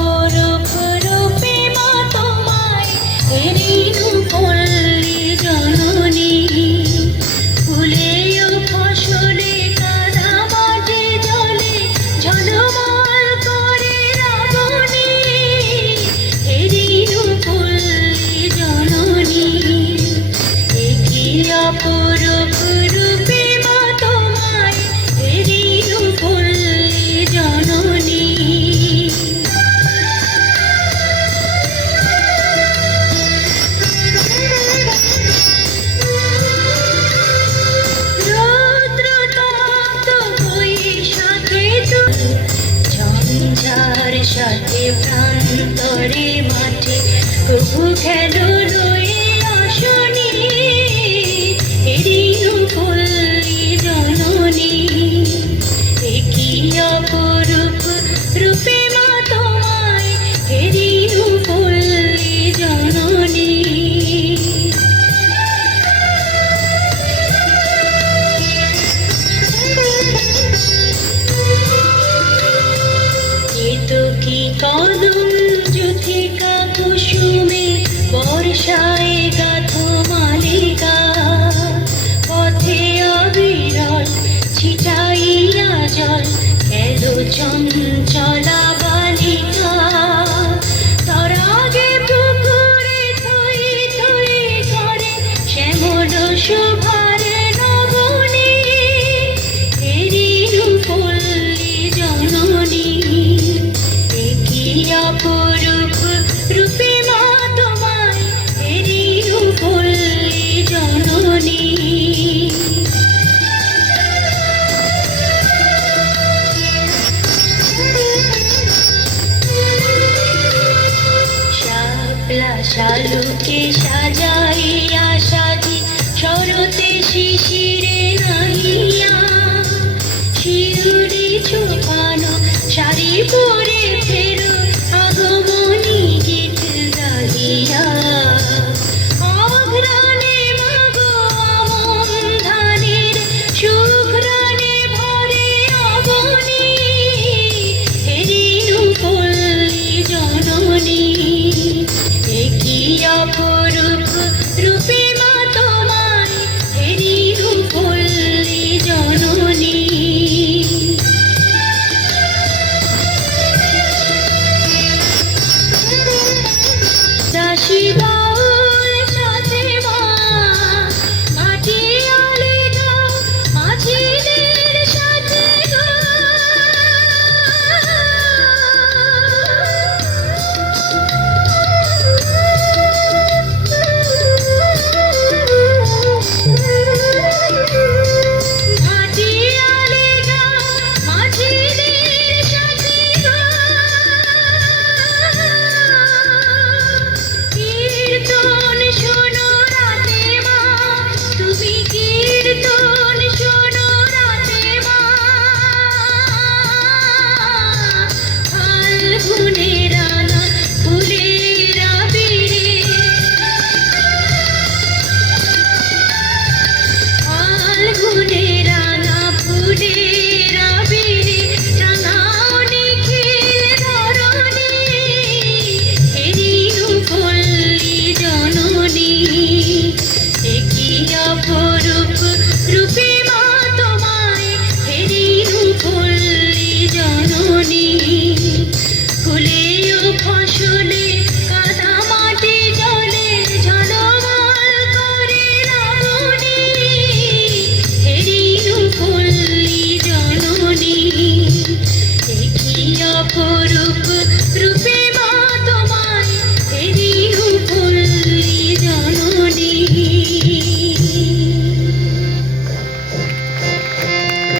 করো তবু খেলো রয়ে আসনে এরিনু পল্লী জননী। একই অপরূপ রূপে মা তোমায় এরিনু পল্লী জননী। কি কদম আশায় গাথো মালিকা। পথে অবিরল ছিটাইয়া জল কেন চঞ্চলা শালুকে সাজাইয়া সাজি শরতে শিশিরে নাহিয়া শিউরি চোপা 期待。യേശുലേ